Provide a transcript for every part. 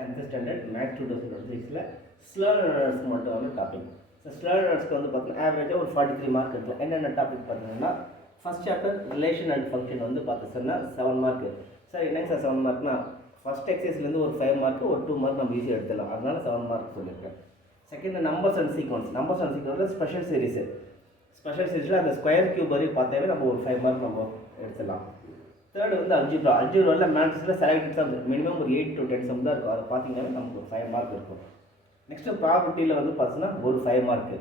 10th standard maths 2026ல ஸ்லர் errors மட்டும் வந்து டாபிக். ஸோ ஸ்லர் எரர்ஸ்க்கு வந்து பார்த்தீங்கன்னா ஆவரேஜாக ஒரு 43 மார்க் எடுக்கலாம். என்னென்ன டாபிக் பார்த்தீங்கன்னா first chapter relation and function வந்து பார்த்தீங்கன்னா 7 மார்க். சார் என்னங்க சார் 7 மார்க்னா ஃபஸ்ட் எக்ஸசைஸ்லேருந்து ஒரு 5 மார்க் ஒரு 2 மார்க் நம்ம ஈஸியாக எடுத்துடலாம், அதனால 7 மார்க் சொல்லியிருக்கேன். செகண்ட் நம்பர்ஸ் அண்ட் சீக்வன்ஸில் ஸ்பெஷல் சீரீஸில் அந்த ஸ்கொயர் கியூப் வரையும் பார்த்தாவே நம்ம ஒரு 5 மார்க் நம்ம எடுத்துடலாம். தேர்டு வந்து அல்ஜிப்ராவில் மேத்ஸில் செலக்ட் எக்ஸாம் மினிமம் ஒரு 8 to 10 சம் தான் இருக்கும். அதை பார்த்தீங்கன்னா நமக்கு ஒரு 5 மார்க் இருக்கும். நெக்ஸ்ட்டு ப்ராபர்ட்டியில் வந்து பார்த்தீங்கன்னா ஒரு 5 மார்க்கு.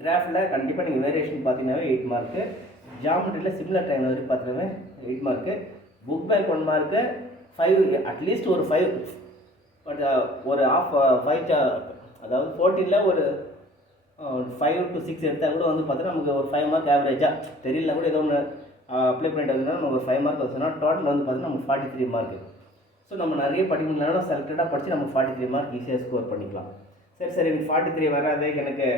கிராஃபில் கண்டிப்பாக நீங்கள் வேரியேஷன் பார்த்தீங்கன்னாவே 8 மார்க்கு. ஜாமெட்ரியில் சிமிலர் ட்ரைன் வரைக்கும் பார்த்தீங்கன்னா 8 mark. Book back 1 mark. 5 at least ஒரு 5 பட் ஒரு ஆஃப் 5 அதாவது 14ல் ஒரு 5 to 6 எடுத்தால் கூட வந்து பார்த்தீங்கன்னா நமக்கு ஒரு 5 மார்க் ஆவரேஜாக தெரியல கூட ஏதோ ஒன்று அப்ளை பண்ணிட்டு வந்தோம்னா நமக்கு ஒரு 5 மார்க் வந்துச்சுன்னா டோட்டல் வந்து பார்த்தீங்கன்னா நமக்கு 43 மார்க்கு. ஸோ நம்ம நிறைய படிக்கணும்னாலும் செலக்டடாக படித்து நம்ம 43 மார்க் ஈஸியாக ஸ்கோர் பண்ணிக்கலாம். சரி எனக்கு 43 வராது, எனக்கு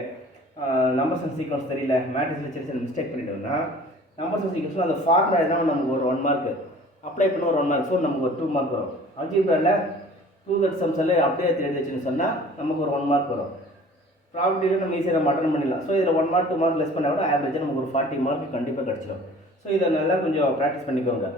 நம்பர்ஸ் அண்ட் சீக்வன்ஸ் தெரியல, மேட்ரிக்ஸில் சின்ன மிஸ்டேக் பண்ணிட்டோம்னா நம்பர்ஸ் அண்ட் சீக்வன்ஸில் அந்த ஃபார்முலா தான் நமக்கு ஒரு 1 மார்க்கு, அப்ளை பண்ண ஒரு 1 மார்க், ஸோ நமக்கு ஒரு 2 மார்க் வரும். அல்ஜிப்ராவில் 2 சம்ஸ் எல்லாம் அப்படியே தெரிஞ்சிச்சுன்னு சொன்னால் நமக்கு ஒரு 1 மார்க் வரும். ப்ராபர்ட்டியில் நம்ம ஈஸியாக நம்ம அட்டன் பண்ணிடலாம். ஸோ இதில் 1 மார்க் 2 மார்க் லெஸ் பண்ணால் கூட ஆவரேஜாக நமக்கு ஒரு 40 மார்க் கண்டிப்பாக கிடச்சிடும். ஸோ இதை நல்லா கொஞ்சம் ப்ராக்டிஸ் பண்ணிக்கோங்க.